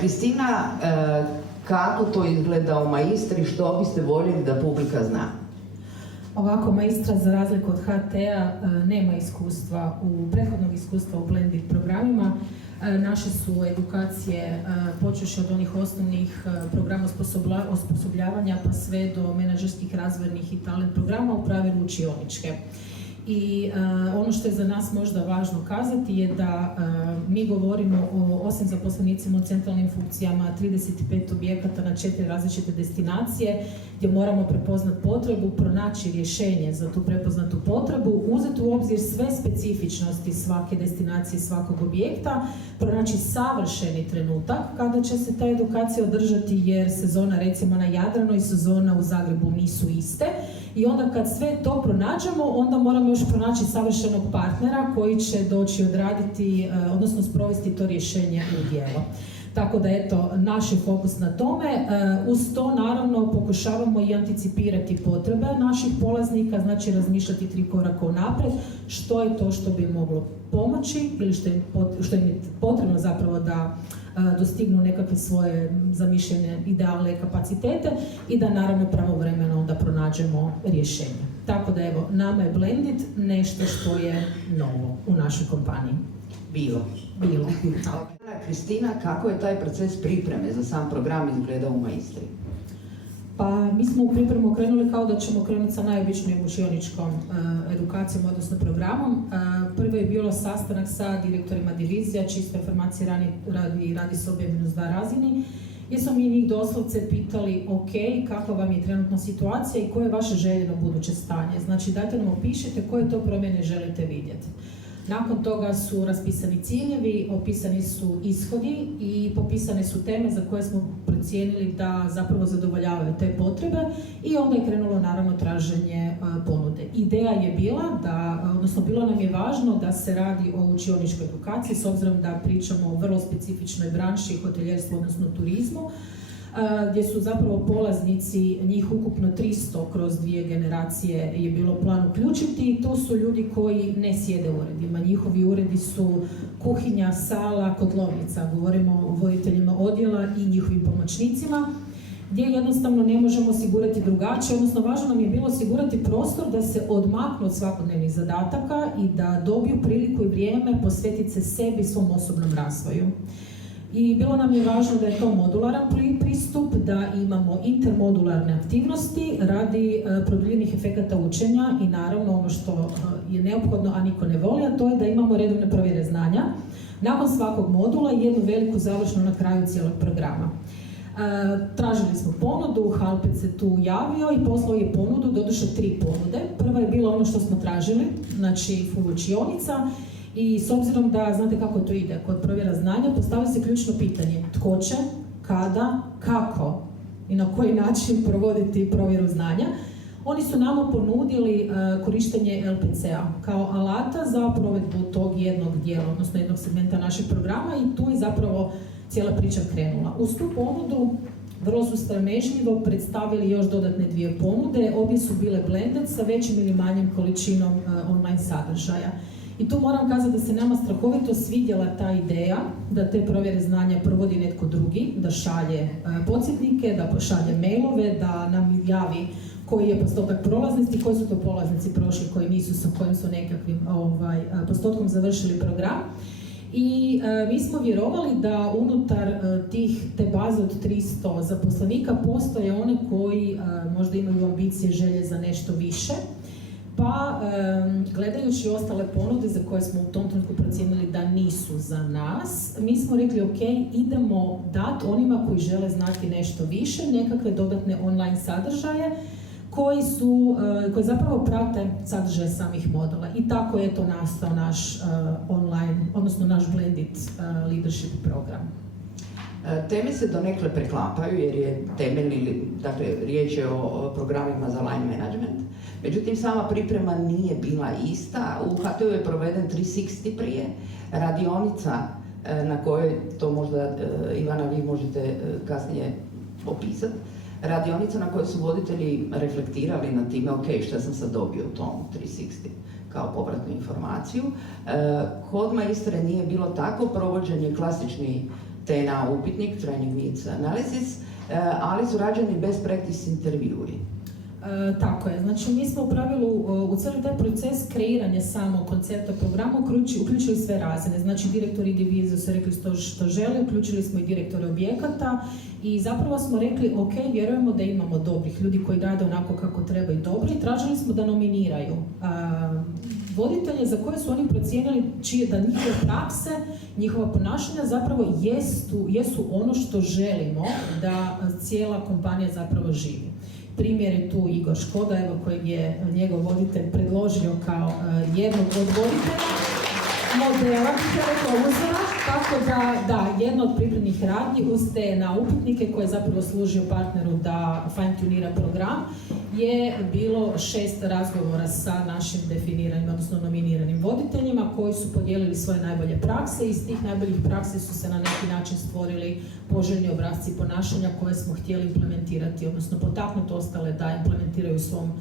Kristina, kako to izgleda u Maistri, što biste voljeli da publika zna? Ovako, Maistra za razliku od HT-a nema prethodnog iskustva u blended programima. Naše su edukacije počevši od onih osnovnih programa osposobljavanja pa sve do menadžerskih, razvojnih i talent programa, u pravilu učioničke. I ono što je za nas možda važno kazati je da mi govorimo o 8 zaposlenicima u centralnim funkcijama, 35 objekata na 4 različite destinacije, gdje moramo prepoznati potrebu, pronaći rješenje za tu prepoznatu potrebu, uzeti u obzir sve specifičnosti svake destinacije, svakog objekta, pronaći savršeni trenutak kada će se ta edukacija održati, jer sezona recimo na Jadranu i sezona u Zagrebu nisu iste. I onda kad sve to pronađemo, onda moramo još pronaći savršenog partnera koji će doći odraditi, odnosno sprovesti to rješenje u djelo. Tako da eto, naš je fokus na tome. Uz to naravno pokušavamo i anticipirati potrebe naših polaznika, znači razmišljati 3 koraka unaprijed, što je to što bi moglo pomoći ili što im je potrebno zapravo da dostignu nekakve svoje zamišljene idealne kapacitete i da naravno pravovremeno onda pronađemo rješenje. Tako da evo, nama je blended nešto što je novo u našoj kompaniji. Bilo. Kristina, kako je taj proces pripreme za sam program izgleda u Maistri? Pa mi smo u pripremu krenuli kao da ćemo krenuti sa najobičnijom učioničkom edukacijom, odnosno programom. Prvo je bilo sastanak sa direktorima divizija, čisto informacije radi se o B-2 razini, gdje smo mi njih doslovce pitali, ok, kakva vam je trenutna situacija i koje je vaše željeno buduće stanje. Znači, dajte nam opišite koje to promjene želite vidjeti. Nakon toga su raspisani ciljevi, opisani su ishodi i popisane su teme za koje smo procijenili da zapravo zadovoljavaju te potrebe i onda je krenulo naravno traženje ponude. Ideja je bila odnosno bilo nam je važno da se radi o učioničkoj edukaciji s obzirom da pričamo o vrlo specifičnoj branši hoteljerstvu, odnosno turizmu, gdje su zapravo polaznici, njih ukupno 300 kroz 2 generacije je bilo plan uključiti i to su ljudi koji ne sjede u uredima. Njihovi uredi su kuhinja, sala, kotlovnica, govorimo o voditeljima odjela i njihovim pomoćnicima, gdje jednostavno ne možemo osigurati drugačije, odnosno važno nam je bilo osigurati prostor da se odmaknu od svakodnevnih zadataka i da dobiju priliku i vrijeme posvetiti se sebi i svom osobnom razvoju. I bilo nam je važno da je to modularan pristup, da imamo intermodularne aktivnosti radi produljenih efekata učenja i naravno ono što je neophodno, a niko ne voli, a to je da imamo redovne provjere znanja nakon svakog modula i jednu veliku završnu na kraju cijelog programa. Tražili smo ponudu, Halpet se tu javio i poslao je ponudu, doduše 3 ponude. Prva je bila ono što smo tražili, znači full učionica. I s obzirom da znate kako to ide, kod provjera znanja postavlja se ključno pitanje tko će, kada, kako i na koji način provoditi provjeru znanja. Oni su nama ponudili korištenje LPC-a kao alata za provedbu tog jednog dijela, odnosno jednog segmenta našeg programa i tu je zapravo cijela priča krenula. Uz tu ponudu vrlo su sramežljivo predstavili još dodatne 2 ponude, obje su bile blended sa većim ili manjim količinom online sadržaja. I tu moram kazati da se nama strahovito svidjela ta ideja da te provjere znanja provodi netko drugi, da šalje podsjetnike, da pošalje mailove, da nam javi koji je postotak prolaznosti, koji su to polaznici prošli, koji nisu, sa kojim su nekakvim postotkom završili program. I mi smo vjerovali da unutar te baze od 300 zaposlenika postoje one koji možda imaju ambicije, želje za nešto više. Pa, gledajući ostale ponude za koje smo u tom trenutku procijenili da nisu za nas, mi smo rekli ok, idemo dati onima koji žele znati nešto više, nekakve dodatne online sadržaje koji zapravo prate sadržaje samih modula. I tako je to nastao naš online, odnosno naš blended leadership program. Teme se donekle preklapaju jer je temeljni, dakle riječ je o programima za line management. Međutim, sama priprema nije bila ista. U HT-u je proveden 360 prije, radionica na kojoj, to možda Ivana vi možete kasnije opisati, radionica na kojoj su voditelji reflektirali na time, ok, šta sam sad dobio u tom 360 kao povratnu informaciju. Kod Maistre nije bilo tako, provođen je klasični te na upitnik Training Meets Analysis, ali su rađeni bez practice intervjui. Tako je, znači mi smo u pravilu u cijeli taj proces kreiranja samog koncepta programa uključili sve razine, znači direktori divizije su rekli što žele, uključili smo i direktore objekata i zapravo smo rekli ok, vjerujemo da imamo dobrih ljudi koji rade onako kako treba i dobro i tražili smo da nominiraju voditelje za koje su oni procijenili da njihove prakse, njihova ponašanja zapravo jesu ono što želimo da cijela kompanija zapravo živi. Primjer je tu Igor Škoda, evo kojeg je njegov voditelj predložio kao jednog od voditelja modela uzora, tako da jedno od pripremnih radnji uz te na upitnike koje je zapravo služio partneru da fine-tunira program je bilo 6 razgovora sa našim definiranim, odnosno nominiranim voditeljima koji su podijelili svoje najbolje prakse i iz tih najboljih praksi su se na neki način stvorili poželjni obrasci ponašanja koje smo htjeli implementirati, odnosno potaknuti ostale da implementiraju u svom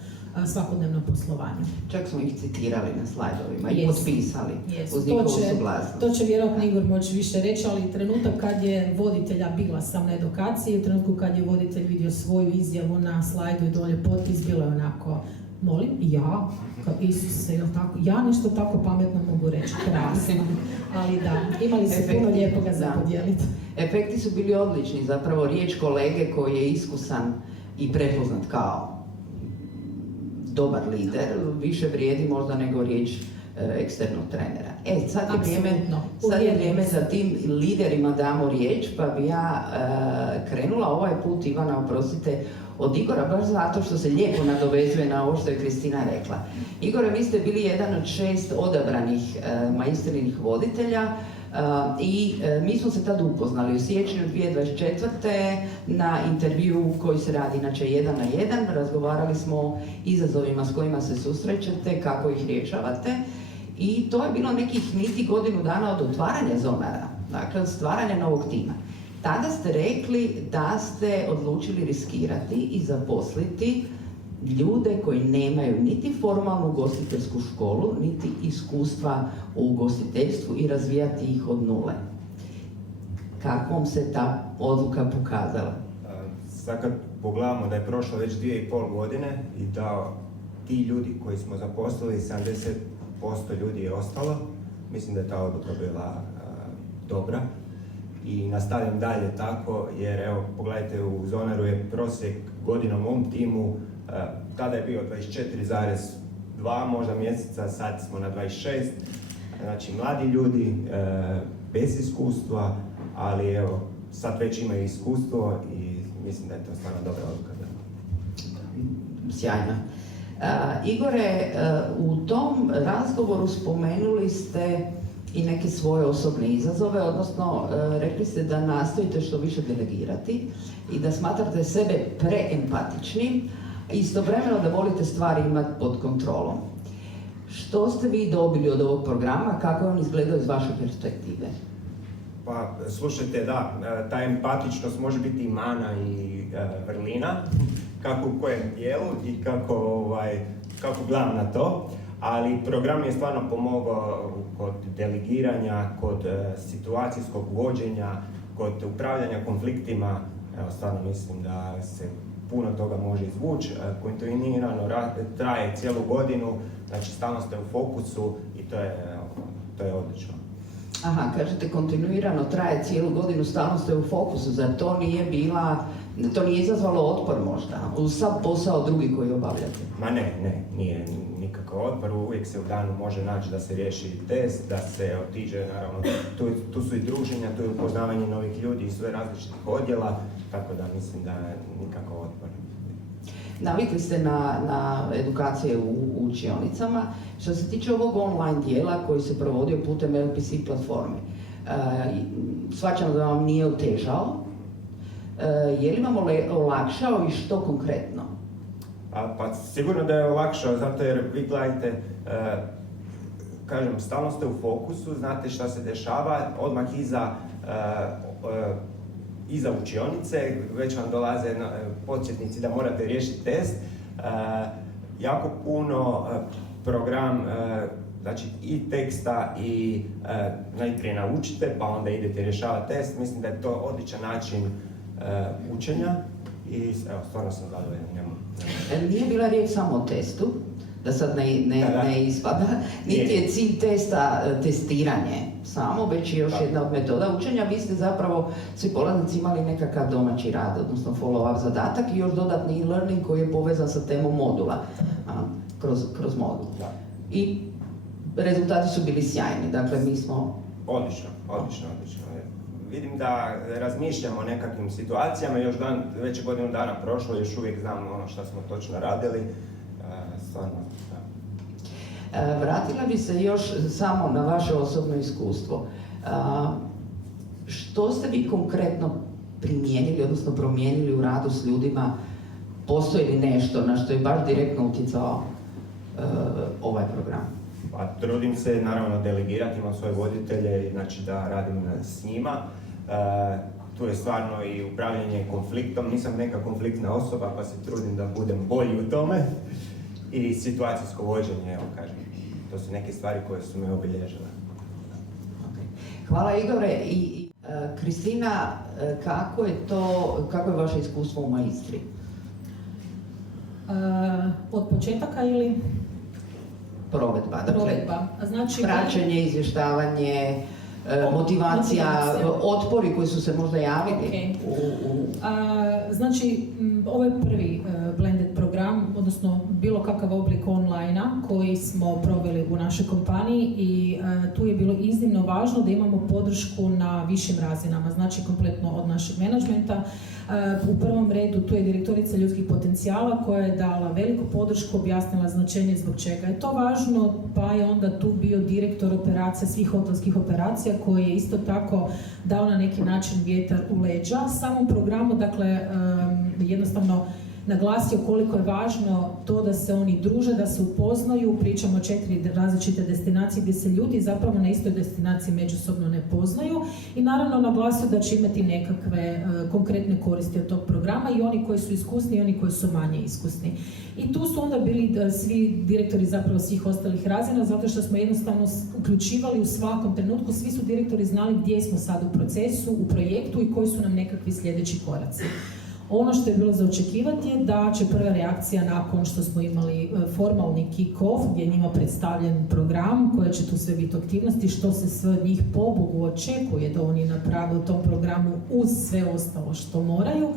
svakodnevnom poslovanju. Čak smo ih citirali na slajdovima i potpisali uz njihovu suglasnost. To će vjerojatno Igor moći više reći, ali trenutak kad je voditelja bila sam na edukaciji, u trenutku kad je voditelj vidio svoju izjavu na slajdu i dolje potpis, bilo je onako, molim, ja, kao Isuse, jel tako, ja nešto tako pametno mogu reći, krasno, ali da, imali su puno lijepoga za podijeliti. Efekti su bili odlični, zapravo riječ kolege koji je iskusan i prepoznat kao dobar lider, više vrijedi možda nego riječ eksternog trenera. Sad je vrijeme za tim liderima damo riječ, pa bi ja krenula ovaj put, Ivana, oprostite, od Igora, baš zato što se lijepo nadovezuje na ovo što je Kristina rekla. Igore, vi ste bili jedan od 6 odabranih majstorinih voditelja i mi smo se tad upoznali u siječnju 2024. na intervju koji se radi inače 1 na 1. Razgovarali smo o izazovima s kojima se susrećete, kako ih rješavate i to je bilo nekih niti godinu dana od otvaranja Zonara, dakle od stvaranja novog tima. Tada ste rekli da ste odlučili riskirati i zaposliti ljude koji nemaju niti formalnu ugostiteljsku školu, niti iskustva u ugostiteljstvu i razvijati ih od nule. Kako vam se ta odluka pokazala? Sad kad pogledamo da je prošlo već 2,5 godine i da ti ljudi koji smo zaposlili, 70% ljudi je ostalo, mislim da je ta odluka bila dobra. I nastavljam dalje tako, jer evo, pogledajte, u Zonaru je prosjek godinom u ovom timu, tada je bio 24,2 možda mjeseca, sad smo na 26, znači mladi ljudi, bez iskustva, ali evo, sad već imaju iskustvo i mislim da je to stvarno dobra odluka. Sjajno. Igore, u tom razgovoru spomenuli ste i neke svoje osobne izazove, odnosno rekli ste da nastojite što više delegirati i da smatrate sebe preempatičnim, istovremeno da volite stvari imati pod kontrolom. Što ste vi dobili od ovog programa, kako je on izgledao iz vaše perspektive? Pa, slušajte, da, ta empatičnost može biti i mana i vrlina, kako u kojem dijelu i kako gledam na to. Ali program je stvarno pomogao kod delegiranja, kod situacijskog vođenja, kod upravljanja konfliktima. Evo, stvarno mislim da se puno toga može izvući. Kontinuirano traje cijelu godinu, znači stalno ste u fokusu i to je odlično. Aha, kažete kontinuirano traje cijelu godinu, stalno ste u fokusu, zar to nije izazvalo otpor možda uz sav posao drugi koji obavljate? Ma ne, nije nikakav otpor, uvijek se u danu može naći da se riješi test, da se otiđe, naravno, tu su i druženja, tu je upoznavanje novih ljudi i sve različitih odjela, tako da mislim da nikakav otpor. Navikli ste na edukacije u učionicama. Što se tiče ovog online dijela koji se provodio putem LPC platforme, shvaćam da vam nije otežao, je li vam olakšao i što konkretno? Pa sigurno da je olakšao, zato jer vi gledajte, kažem, stalno ste u fokusu, znate šta se dešava, odmah iza učionice, već vam dolaze podsjetnici da morate riješiti test. Jako puno program znači i teksta i najprije naučite pa onda idete rješavati test. Mislim da je to odličan način učenja i evo, stvarno sam zadovoljan. Nije bila riječ samo o testu, da sad ne ispada, niti je cilj testa testiranje samo, već je još jedna od metoda učenja. Vi ste zapravo, svi polaznici imali nekakav domaći rad, odnosno follow-up zadatak i još dodatni e-learning koji je povezan sa temom modula, kroz modul. Da. I rezultati su bili sjajni, dakle mi smo... Odlično. Vidim da razmišljamo o nekakvim situacijama, već je godinu dana prošlo, još uvijek znamo ono što smo točno radili. Stvarno, da. Vratila bi se još samo na vaše osobno iskustvo. Što ste vi konkretno primijenili, odnosno promijenili u radu s ljudima? Postoji li nešto na što je baš direktno utjecao ovaj program? Pa trudim se naravno delegirati, imam svoje voditelje, znači da radim s njima. Tu je stvarno i upravljanje konfliktom, nisam neka konfliktna osoba pa se trudim da budem bolji u tome. I situacijsko vođenje, evo kažem, to su neke stvari koje su me obilježile. Okay. Hvala Igore. I Kristina, kako je vaše iskustvo u Maistri? Od početaka ili? Provedba. Provedba. Znači, praćenje, izvještavanje, motivacija, otpori koji su se možda javili. Okay. Znači, ovo je prvi blended program, odnosno bilo kakav oblik online-a koji smo proveli u našoj kompaniji i tu je bilo iznimno važno da imamo podršku na višim razinama, znači kompletno od našeg menadžmenta. U prvom redu tu je direktorica ljudskih potencijala koja je dala veliku podršku, objasnila značenje zbog čega je to važno, pa je onda tu bio direktor operacija, svih hotelskih operacija koji je isto tako dao na neki način vjetar u leđa samom programu, dakle jednostavno naglasio koliko je važno to da se oni druže, da se upoznaju, pričamo o 4 različite destinacije gdje se ljudi zapravo na istoj destinaciji međusobno ne poznaju i naravno naglasio da će imati nekakve konkretne koristi od tog programa i oni koji su iskusni i oni koji su manje iskusni. I tu su onda bili svi direktori zapravo svih ostalih razina zato što smo jednostavno uključivali u svakom trenutku, svi su direktori znali gdje smo sad u procesu, u projektu i koji su nam nekakvi sljedeći koraci. Ono što je bilo za očekivati je da će prva reakcija nakon što smo imali formalni kick-off gdje je njima predstavljen program, koje će tu sve biti aktivnosti, što se sve od njih pobogu očekuje da oni naprave u tom programu uz sve ostalo što moraju.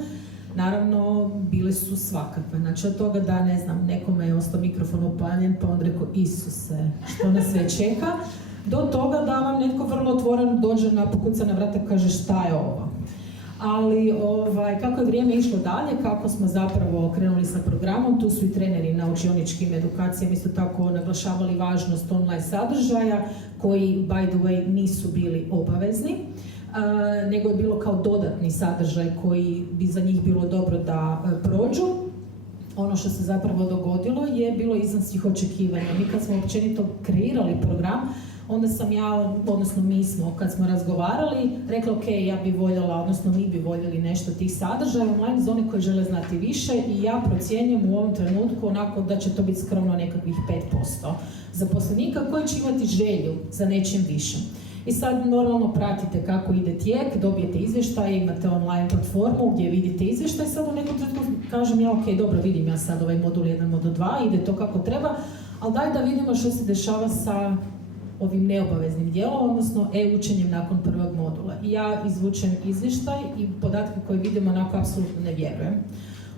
Naravno, bile su svakakve. Znači od toga da, ne znam, nekome je ostao mikrofon upaljen pa on rekao Isuse, što nas sve čeka, do toga da vam netko vrlo otvoren dođe pokuca na vrata i kaže šta je ovo. Ali kako je vrijeme išlo dalje, kako smo zapravo krenuli sa programom, tu su i treneri na učioničkim edukacijama isto tako naglašavali važnost online sadržaja koji, by the way, nisu bili obavezni, nego je bilo kao dodatni sadržaj koji bi za njih bilo dobro da prođu. Ono što se zapravo dogodilo je bilo izvan svih očekivanja. Mi kad smo općenito kreirali program, onda sam ja, odnosno mi smo, kad smo razgovarali, rekla ok, ja bi voljela, odnosno mi bi voljeli nešto tih sadržaja online za one koji žele znati više i ja procjenjujem u ovom trenutku onako da će to biti skromno nekakvih 5% zaposlenika koji će imati želju za nečim višem. I sad normalno pratite kako ide tijek, dobijete izvještaje, imate online platformu gdje vidite izvještaj, sad u nekom trenutku kažem ja ok, dobro, vidim ja sad ovaj modul 1, modul 2, ide to kako treba, ali daj da vidimo što se dešava sa ovim neobaveznim dijelom, odnosno e-učenjem nakon prvog modula. I ja izvučem izvještaj i podatke koje vidimo onako apsolutno ne vjerujem.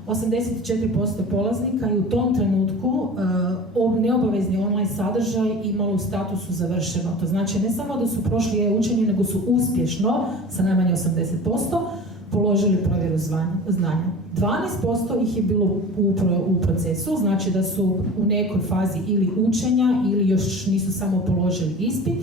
84% polaznika i u tom trenutku neobavezni online sadržaj imalo u statusu završeno. To znači ne samo da su prošli e-učenje, nego su uspješno, sa najmanje 80%, položili provjeru znanja. 12% ih je bilo u procesu, znači da su u nekoj fazi ili učenja ili još nisu samo položili ispit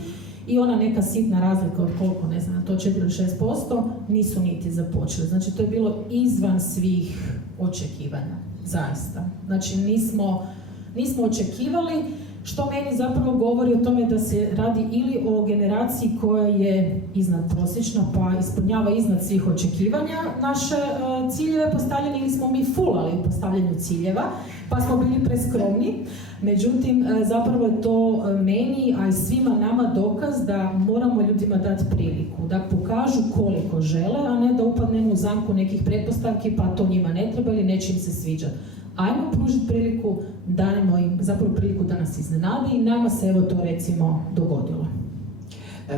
i ona neka sitna razlika od koliko, ne znam, to 4 ili 6%, nisu niti započeli. Znači to je bilo izvan svih očekivanja, zaista. Znači nismo očekivali, što meni zapravo govori o tome da se radi ili o generaciji koja je iznadprosječna pa ispunjava iznad svih očekivanja naše ciljeve postavljene ili smo mi fulali u postavljanju ciljeva pa smo bili preskromni Međutim, zapravo je to meni, a i svima nama dokaz da moramo ljudima dati priliku, da pokažu koliko žele, a ne da upadnemo u zamku nekih pretpostavki pa to njima ne treba ili neće im se sviđati. Ajmo pružiti priliku, dajmo im zapravo priliku da nas iznenadi i nama se evo to recimo dogodilo.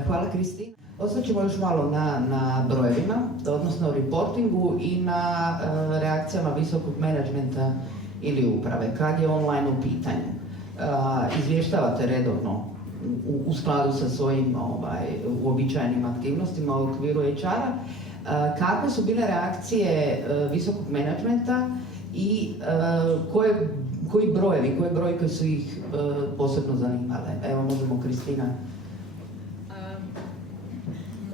Hvala Kristina. Ostat ćemo još malo na brojevima, odnosno reportingu i na reakcijama visokog menadžmenta ili uprave, kad je online u pitanju. Izvještavate redovno u skladu sa svojim uobičajenim aktivnostima u okviru HR-a. Kakve su bile reakcije visokog menadžmenta i koji brojke su ih posebno zanimale? Evo, možemo Kristina.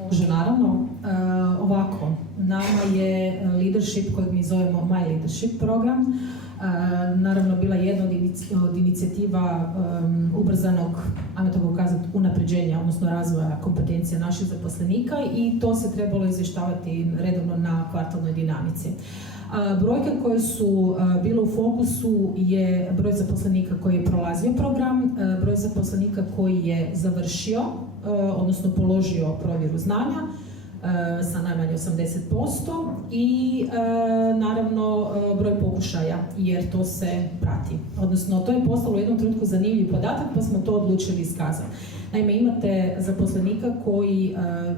Može, naravno. Ovako, nama je leadership kojeg mi zovemo My Leadership program. Naravno, bila jedna od inicijativa ubrzanog, ajmo tako kazati, unapređenja, odnosno razvoja kompetencija naših zaposlenika i to se trebalo izvještavati redovno na kvartalnoj dinamici. Brojke koje su bile u fokusu je broj zaposlenika koji je prolazio program, broj zaposlenika koji je završio, odnosno položio provjeru znanja sa najmanje 80% i naravno broj pokušaja, jer to se prati. Odnosno, to je postalo u jednom trenutku zanimljiv podatak pa smo to odlučili iskazati. Naime, imate zaposlenika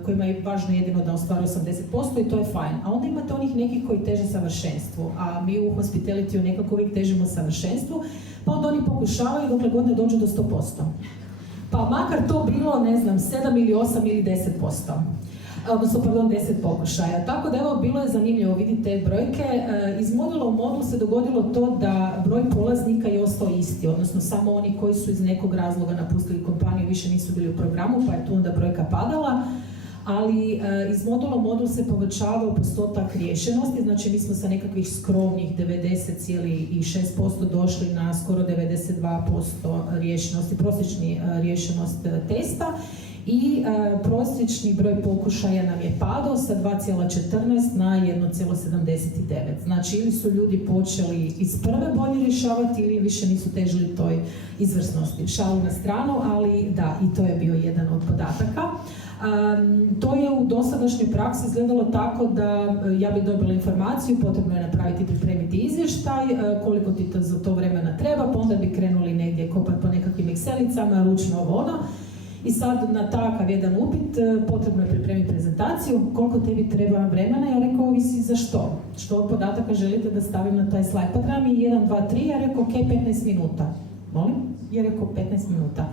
kojima je važno jedino da ostvari 80% i to je fajn. A onda imate onih nekih koji teže savršenstvu, a mi u hospitalityu nekako uvijek težimo savršenstvu, pa onda oni pokušavaju dokle god ne dođu do 100%. Pa makar to bilo, ne znam, 7 ili 8 ili 10%. Odnosno, 10 pokušaja. Tako da evo, bilo je zanimljivo vidjeti te brojke. Iz modula u modul se dogodilo to da broj polaznika je ostao isti, odnosno samo oni koji su iz nekog razloga napustili kompaniju više nisu bili u programu, pa je tu onda brojka padala. Ali iz modula u modul se povećavao postotak riješenosti, znači mi smo sa nekakvih skromnih 90,6% došli na skoro 92% riješenosti, prosječni riješenost testa. I prosječni broj pokušaja nam je padao sa 2,14 na 1,79. Znači, ili su ljudi počeli iz prve bolje rješavati ili više nisu težili toj izvrsnosti. Šalu na stranu, ali da, i to je bio jedan od podataka. To je u dosadašnjoj praksi izgledalo tako da ja bih dobila informaciju, potrebno je napraviti, pripremiti izvještaj, koliko ti to za to vremena treba, pa onda bi krenuli negdje kopati po nekakvim Excelicama, ručno ono. I sad na takav jedan upit potrebno je pripremiti prezentaciju, koliko tebi treba vremena, ja rekao ovisi za što. Što od podataka želite da stavim na taj slajd? Pa treba mi 1, 2, 3, ja rekao ok, 15 minuta. Molim? Ja rekao 15 minuta.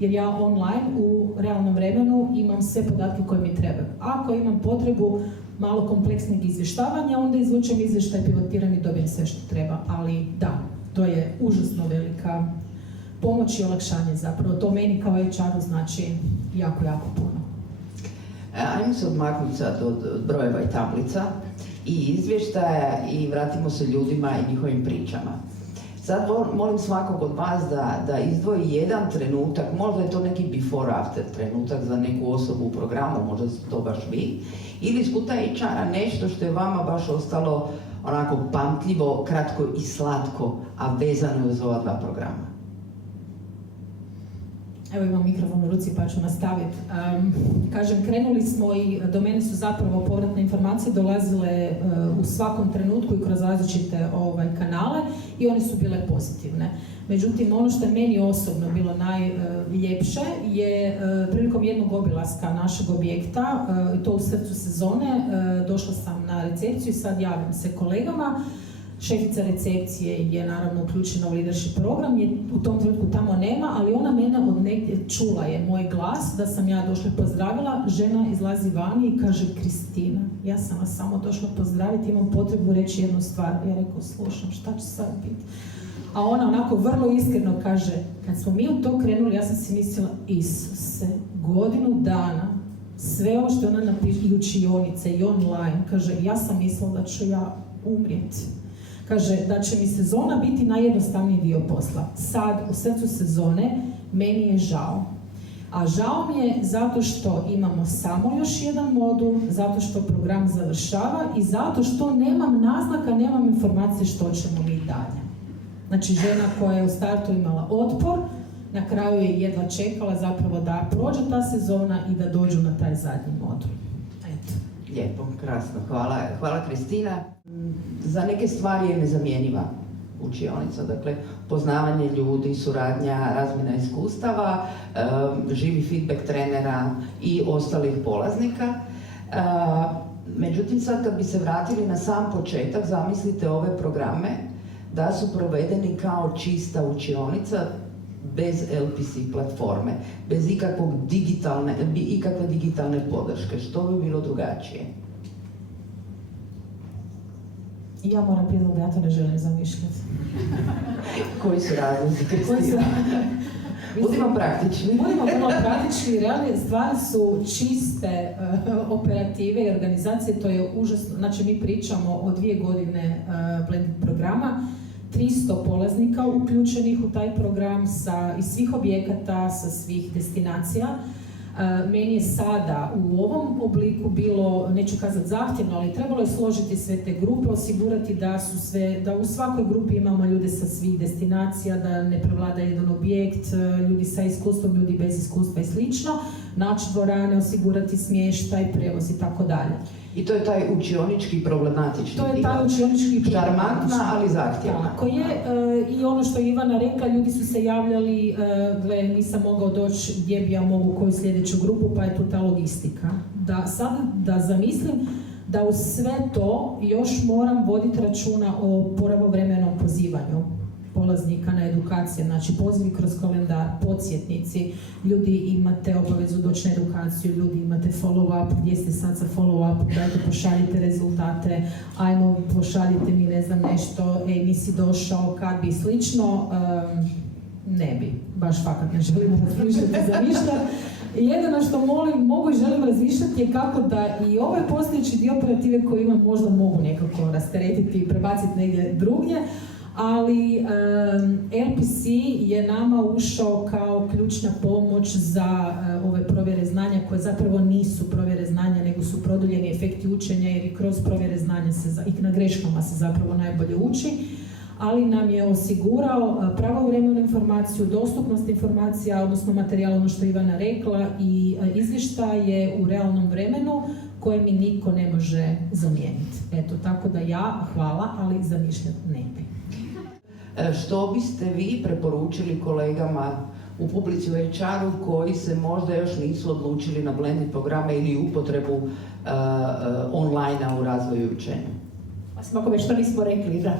Jer ja online u realnom vremenu imam sve podatke koje mi trebaju. Ako imam potrebu malo kompleksnog izvještavanja, onda izvučem izvještaj, pivotiram i dobijem sve što treba. Ali da, to je užasno velika pomoć i olakšanje zapravo. To meni kao HR-u znači jako, jako puno. Ajmo se odmaknuti sad od brojeva i tablica i izvještaja i vratimo se ljudima i njihovim pričama. Sad molim svakog od vas da izdvoji jedan trenutak, možda je to neki before after trenutak za neku osobu u programu, možda ste to baš vi, ili iz kuta HR-a nešto što je vama baš ostalo onako pamtljivo, kratko i slatko, a vezano je uz ova dva programa. Evo imam mikrofon u ruci pa ću nastaviti. Kažem, krenuli smo i do mene su zapravo povratne informacije dolazile u svakom trenutku i kroz različite kanale i one su bile pozitivne. Međutim, ono što je meni osobno bilo najljepše je prilikom jednog obilaska našeg objekta, i to u srcu sezone, došla sam na recepciju i sad javljam se kolegama. Šefica recepcije je naravno uključena u leadership program, je u tom trenutku tamo nema, ali ona mene od negdje čula je moj glas da sam ja došla i pozdravila. Žena izlazi vani i kaže: Kristina, ja sam vas samo došla pozdraviti, imam potrebu reći jednu stvar. Ja rekao, slušam, šta će sad biti? A ona onako vrlo iskreno kaže, kad smo mi u to krenuli, ja sam si mislila, Isuse, godinu dana, sve ovo što ona napiše, i učionice, i online, kaže, ja sam mislila da ću ja umrijeti. Kaže da će mi sezona biti najjednostavniji dio posla. Sad, u srcu sezone, meni je žao. A žao mi je zato što imamo samo još jedan modul, zato što program završava i zato što nemam naznaka, nemam informacije što ćemo mi dalje. Znači žena koja je u startu imala otpor, na kraju je jedva čekala zapravo da prođe ta sezona i da dođu na taj zadnji modul. Eto. Lijepo, krasno, hvala Kristina. Za neke stvari je nezamjenjiva učionica, dakle poznavanje ljudi, suradnja, razmjena iskustava, živi feedback trenera i ostalih polaznika. Međutim, sad kad bi se vratili na sam početak, zamislite ove programe da su provedeni kao čista učionica, bez LPC platforme, bez ikakve digitalne podrške. Što bi bilo drugačije? Ja moram priznati da ja to ne želim zamišljati. Koji su razlozi, Kristina? Budimo praktični. Budimo vrlo praktični, realne stvari su čiste operative i organizacije, to je užasno. Znači mi pričamo o 2 godine blended programa, 300 polaznika uključenih u taj program iz svih objekata, sa svih destinacija. Meni je sada u ovom obliku bilo, neću kazati zahtjevno, ali trebalo je složiti sve te grupe, osigurati da u svakoj grupi imamo ljude sa svih destinacija, da ne prevlada jedan objekt, ljudi sa iskustvom, ljudi bez iskustva i slično, naći dvorane, osigurati smještaj, prevoz i tako dalje. I to je taj učionički problematični dio. To je taj učionički šarmantna, ali zahtjevna. Tako je. I ono što je Ivana rekla, ljudi su se javljali, gle, nisam mogao doći, gdje bi ja mogu koju sljedeću grupu, pa je tu ta logistika. Da zamislim da uz sve to još moram voditi računa o pravovremenom pozivanju polaznika na edukacije, znači pozivi kroz kalendar, podsjetnici, ljudi imate obavezu doći na edukaciju, ljudi imate follow-up, gdje ste sad sa follow-up, dajte pošaljite rezultate, ajmo pošaljite mi ne znam nešto, nisi došao, kad bi slično, ne bi, baš fakat ne želim razmišljati za ništa. Jedino što mogu i želim razmišljati je kako da i ovaj postojeći dio operative koji imam možda mogu nekako rasteretiti i prebaciti negdje drugdje, ali LPC je nama ušao kao ključna pomoć za ove provjere znanja koje zapravo nisu provjere znanja, nego su produljeni efekti učenja, jer i kroz provjere znanja i na greškama se zapravo najbolje uči, ali nam je osigurao pravovremenu informaciju, dostupnost informacija, odnosno materijala, ono što je Ivana rekla, i izvještaje u realnom vremenu koje mi niko ne može zamijeniti. Eto, tako da ja hvala, ali zamišljati ne bi. Što biste vi preporučili kolegama u publici u HR-u koji se možda još nisu odlučili na blended programe ili upotrebu online-a u razvoju učenja? Ako već to nismo rekli, da.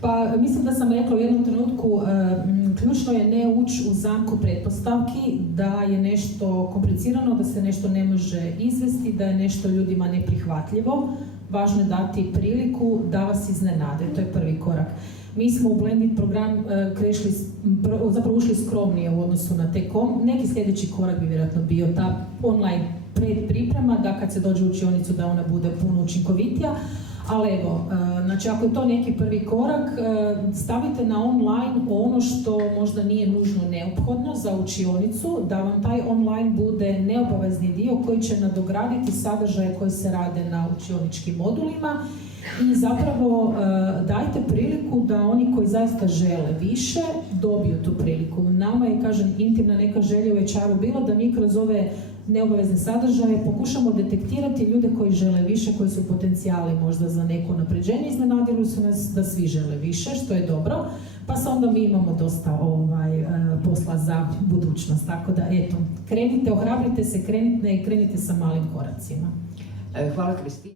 Pa mislim da sam rekla u jednom trenutku, ključno je ne ući u zamku pretpostavki, da je nešto komplicirano, da se nešto ne može izvesti, da je nešto ljudima neprihvatljivo. Važno je dati priliku da vas iznenade, to je prvi korak. Mi smo u blended program ušli skromnije u odnosu na T-com. Neki sljedeći korak bi vjerojatno bio ta online predpriprema, da kad se dođe u učionicu da ona bude puno učinkovitija. Ali evo, znači ako je to neki prvi korak, stavite na online ono što možda nije nužno neophodno za učionicu, da vam taj online bude neobavezni dio koji će nadograditi sadržaje koji se rade na učioničkim modulima i zapravo dajte priliku da oni koji zaista žele više dobiju tu priliku. Nama je, kažem, intimna neka želja u HR-u bila da mi kroz ove neobavezne sadržaje pokušamo detektirati ljude koji žele više, koji su potencijali možda za neko napređenje. Iznenadili su nas da svi žele više, što je dobro, pa sad onda mi imamo dosta posla za budućnost. Tako da, eto, krenite, ohrabrite se, krenite sa malim koracima. Hvala, Kristina.